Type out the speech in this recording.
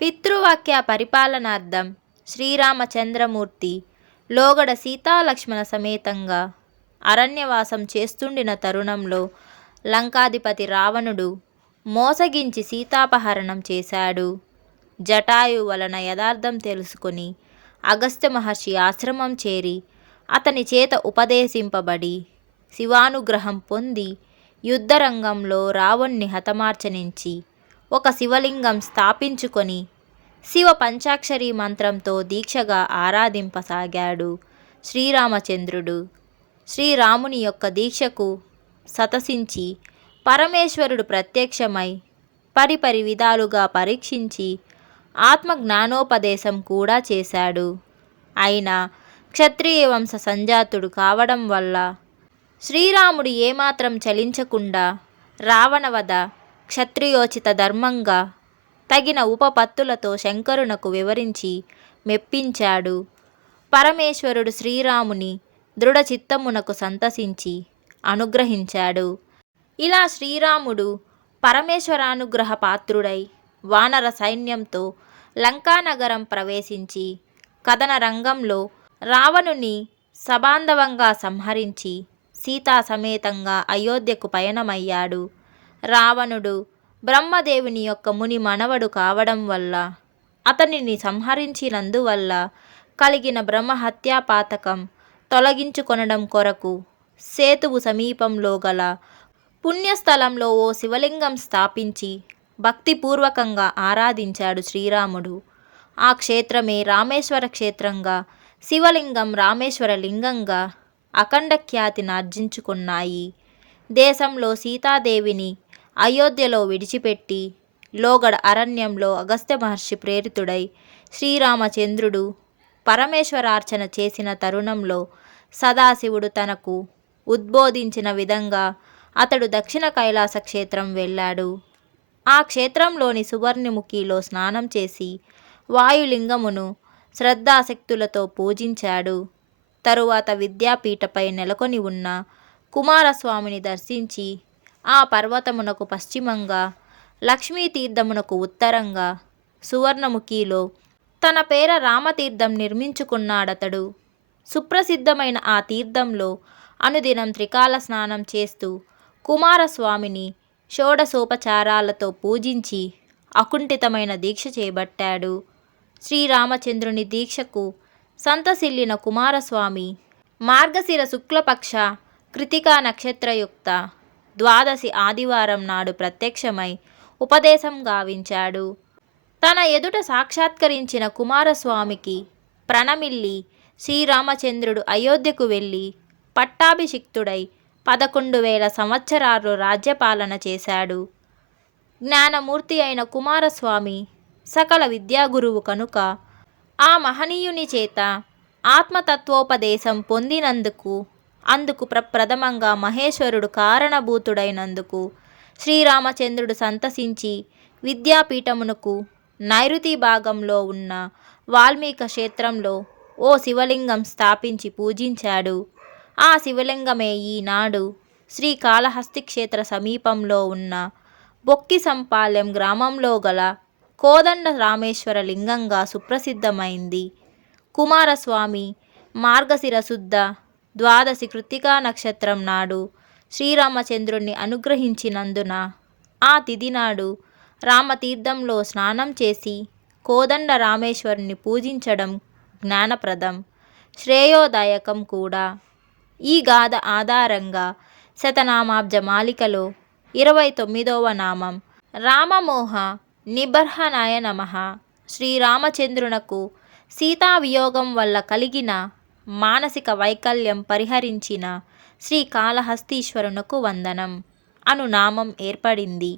పితృవాక్య పరిపాలనార్థం శ్రీరామచంద్రమూర్తి లోగడ సీతాలక్ష్మణ సమేతంగా అరణ్యవాసం చేస్తుండిన తరుణంలో లంకాధిపతి రావణుడు మోసగించి సీతాపహరణం చేశాడు. జటాయు వలన యథార్థం తెలుసుకొని అగస్త్య మహర్షి ఆశ్రమం చేరి అతని చేత ఉపదేశింపబడి శివానుగ్రహం పొంది యుద్ధరంగంలో రావణ్ణి హతమార్చనించి ఒక శివలింగం స్థాపించుకొని శివ పంచాక్షరి మంత్రంతో దీక్షగా ఆరాధింపసాగాడు శ్రీరామచంద్రుడు. శ్రీరాముని యొక్క దీక్షకు సతసించి పరమేశ్వరుడు ప్రత్యక్షమై పరిపరి విధాలుగా పరీక్షించి ఆత్మజ్ఞానోపదేశం కూడా చేశాడు. అయినా క్షత్రియ వంశ సంజాతుడు కావడం వల్ల శ్రీరాముడు ఏమాత్రం చలించకుండా రావణవధ క్షత్రియోచిత ధర్మంగా తగిన ఉపపత్తులతో శంకరునకు వివరించి మెప్పించాడు. పరమేశ్వరుడు శ్రీరాముని దృఢచిత్తమునకు సంతసించి అనుగ్రహించాడు. ఇలా శ్రీరాముడు పరమేశ్వరానుగ్రహ పాత్రుడై వానర సైన్యంతో లంకానగరం ప్రవేశించి కదన రంగంలో రావణుని సబాంధవంగా సంహరించి సీతా సమేతంగా అయోధ్యకు పయనమయ్యాడు. రావణుడు బ్రహ్మదేవుని యొక్క ముని మనవడు కావడం వల్ల అతనిని సంహరించినందువల్ల కలిగిన బ్రహ్మహత్యా పాతకం తొలగించుకొనడం కొరకు సేతువు సమీపంలో గల పుణ్యస్థలంలో ఓ శివలింగం స్థాపించి భక్తిపూర్వకంగా ఆరాధించాడు శ్రీరాముడు. ఆ క్షేత్రమే రామేశ్వర క్షేత్రంగా, శివలింగం రామేశ్వర లింగంగా అఖండ ఖ్యాతిని ఆర్జించుకున్నాయి. దేశంలో సీతాదేవిని అయోధ్యలో విడిచిపెట్టి లోగడ అరణ్యంలో అగస్త్య మహర్షి ప్రేరితుడై శ్రీరామచంద్రుడు పరమేశ్వరార్చన చేసిన తరుణంలో సదాశివుడు తనకు ఉద్బోధించిన విధంగా అతడు దక్షిణ కైలాస క్షేత్రం వెళ్ళాడు. ఆ క్షేత్రంలోని సువర్ణముఖిలో స్నానం చేసి వాయులింగమును శ్రద్ధాశక్తులతో పూజించాడు. తరువాత విద్యాపీఠపై నెలకొని ఉన్న కుమారస్వామిని దర్శించి ఆ పర్వతమునకు పశ్చిమంగా, లక్ష్మీతీర్థమునకు ఉత్తరంగా సువర్ణముఖిలో తన పేర రామతీర్థం నిర్మించుకున్నాడతడు. సుప్రసిద్ధమైన ఆ తీర్థంలో అనుదినం త్రికాల స్నానం చేస్తూ కుమారస్వామిని షోడశోపచారాలతో పూజించి అకుంఠితమైన దీక్ష చేపట్టాడు. శ్రీరామచంద్రుని దీక్షకు సంతసిల్లిన కుమారస్వామి మార్గశిర శుక్లపక్ష కృతికా నక్షత్రయుక్త ద్వాదశి ఆదివారం నాడు ప్రత్యక్షమై ఉపదేశం గావించాడు. తన ఎదుట సాక్షాత్కరించిన కుమారస్వామికి ప్రణమిల్లి శ్రీరామచంద్రుడు అయోధ్యకు వెళ్ళి పట్టాభిషిక్తుడై 11,000 సంవత్సరాలు రాజ్యపాలన చేశాడు. జ్ఞానమూర్తి అయిన కుమారస్వామి సకల విద్యాగురువు కనుక ఆ మహనీయుని చేత ఆత్మతత్వోపదేశం పొందినందుకు, అందుకు ప్రప్రథమంగా మహేశ్వరుడు కారణభూతుడైనందుకు శ్రీరామచంద్రుడు సంతసించి విద్యాపీఠమునకు నైరుతి భాగంలో ఉన్న వాల్మీక క్షేత్రంలో ఓ శివలింగం స్థాపించి పూజించాడు. ఆ శివలింగమే ఈనాడు శ్రీకాళహస్తి క్షేత్ర సమీపంలో ఉన్న బొక్కిసంపాలెం గ్రామంలో గల కోదండ రామేశ్వర లింగంగా సుప్రసిద్ధమైంది. కుమారస్వామి మార్గశిర శుద్ధ ద్వాదశి కృత్తికా నక్షత్రం నాడు శ్రీరామచంద్రుణ్ణి అనుగ్రహించినందున ఆ తిథి నాడు రామతీర్థంలో స్నానం చేసి కోదండ రామేశ్వరుని పూజించడం జ్ఞానప్రదం, శ్రేయోదాయకం కూడా. ఈ గాథ ఆధారంగా శతనామాబ్జ మాలికలో 29వ నామం రామమోహ నిబర్హనాయ నమః. శ్రీరామచంద్రునకు సీతావియోగం వల్ల కలిగిన మానసిక వైకల్యం పరిహరించిన శ్రీకాళహస్తీశ్వరునకు వందనం అను నామం ఏర్పడింది.